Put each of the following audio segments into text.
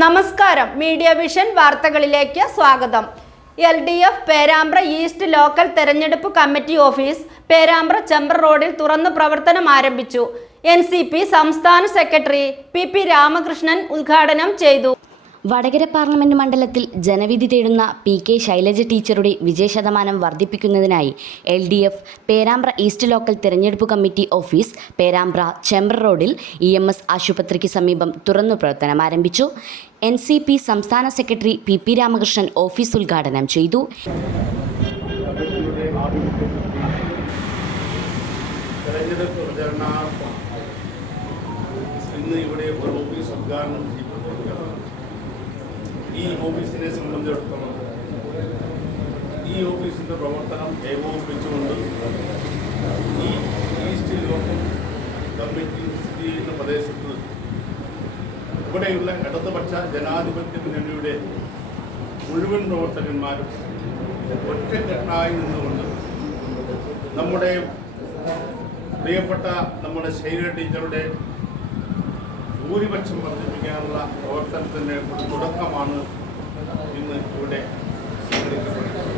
നമസ്കാരം. Media vision വാർത്തകളിലേക്ക് സ്വാഗതം. LDF പേരാമ്പ്ര ഈസ്റ്റ് ലോക്കൽ തെരഞ്ഞെടുപ്പ് കമ്മിറ്റി ഓഫീസ് പേരാമ്പ്ര ചെമ്പ്ര റോഡിൽ തുറന്നു പ്രവർത്തനം ആരംഭിച്ചു. NCP സംസ്ഥാന സെക്രട്ടറി PP രാമകൃഷ്ണൻ ഉദ്ഘാടനം ചെയ്തു. വടകര പാർലമെന്റ് മണ്ഡലത്തിൽ ജനവിധി തേടുന്ന PK ശൈലജ ടീച്ചറുടെ വിജയശതമാനം വർദ്ധിപ്പിക്കുന്നതിനായി LDF പേരാമ്പ്ര ഈസ്റ്റ് ലോക്കൽ തെരഞ്ഞെടുപ്പ് കമ്മിറ്റി ഓഫീസ് പേരാമ്പ്ര ചെമ്പ്ര റോഡിൽ EMS ആശുപത്രിക്ക് സമീപം തുറന്നു പ്രവർത്തനം ആരംഭിച്ചു. NCP സംസ്ഥാന സെക്രട്ടറി PP രാമകൃഷ്ണൻ ഓഫീസ് ഉദ്ഘാടനം ചെയ്തു. ഈ ഓഫീസിനെ സംബന്ധിച്ചിടത്തോളം ഈ ഓഫീസിൻ്റെ പ്രവർത്തനം ഏകോപിപ്പിച്ചുകൊണ്ട് ഈ ഈസ്റ്റ് ലോക്കൽ കമ്മിറ്റി സ്ഥിതി ചെയ്യുന്ന പ്രദേശത്ത് ഇവിടെയുള്ള ഇടതുപക്ഷ ജനാധിപത്യ മുന്നണിയുടെ മുഴുവൻ പ്രവർത്തകന്മാരും ഒറ്റക്കെട്ടായി നിന്നുകൊണ്ട് നമ്മുടെ പ്രിയപ്പെട്ട നമ്മുടെ ശൈലജ ടീച്ചറുടെ ഭൂരിപക്ഷം വർദ്ധിപ്പിക്കാനുള്ള പ്രവർത്തനത്തിൻ്റെ ഒരു തുടക്കമാണ് ഇന്ന് ഇവിടെ സ്വീകരിക്കപ്പെടുന്നത്.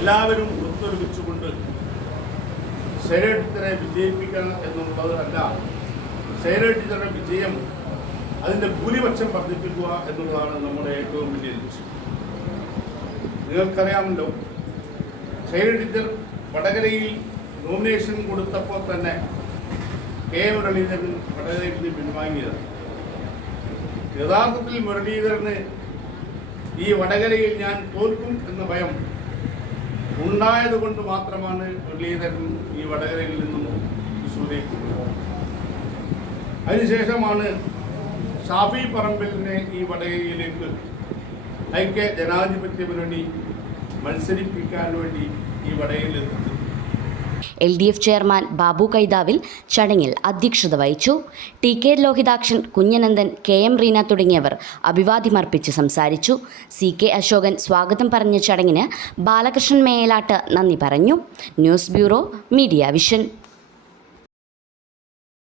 എല്ലാവരും ഒത്തൊരുമിച്ചുകൊണ്ട് ശൈലജ ടീച്ചറെ വിജയിപ്പിക്കണം എന്നുള്ളത് അല്ല, ശൈലജ ടീച്ചറുടെ വിജയം അതിൻ്റെ ഭൂരിപക്ഷം വർദ്ധിപ്പിക്കുക എന്നുള്ളതാണ് നമ്മുടെ ഏറ്റവും വലിയ ലക്ഷ്യം. നിങ്ങൾക്കറിയാമല്ലോ, ശൈലജ ടീച്ചർ വടകരയിൽ നോമിനേഷൻ കൊടുത്തപ്പോൾ തന്നെ K മുരളീധരൻ വടകരയിൽ നിന്ന് പിൻവാങ്ങിയതാണ്. യഥാർത്ഥത്തിൽ മുരളീധരന് ഈ വടകരയിൽ ഞാൻ തോൽക്കും എന്ന ഭയം ഉണ്ടായതുകൊണ്ട് മാത്രമാണ് മുരളീധരൻ ഈ വടകരയിൽ നിന്നും തൃശ്ശൂരേക്ക് പോയത്. അതിനുശേഷമാണ് ഷാഫി പറമ്പിലിനെ ഈ വടകരയിലേക്ക് ഐക്യ ജനാധിപത്യ മുന്നണി മത്സരിപ്പിക്കാൻ വേണ്ടി ഈ വടകരയിൽ എത്തിച്ചത്. LDF ചെയർമാൻ ബാബു കൈതാവിൽ ചടങ്ങിൽ അധ്യക്ഷത വഹിച്ചു. TK ലോഹിതാക്ഷൻ, കുഞ്ഞനന്ദൻ, KM റീന തുടങ്ങിയവർ അഭിവാദ്യമർപ്പിച്ച് സംസാരിച്ചു. CK അശോകൻ സ്വാഗതം പറഞ്ഞ ചടങ്ങിന് ബാലകൃഷ്ണൻ മേലാട്ട് നന്ദി പറഞ്ഞു. News bureau, media vision.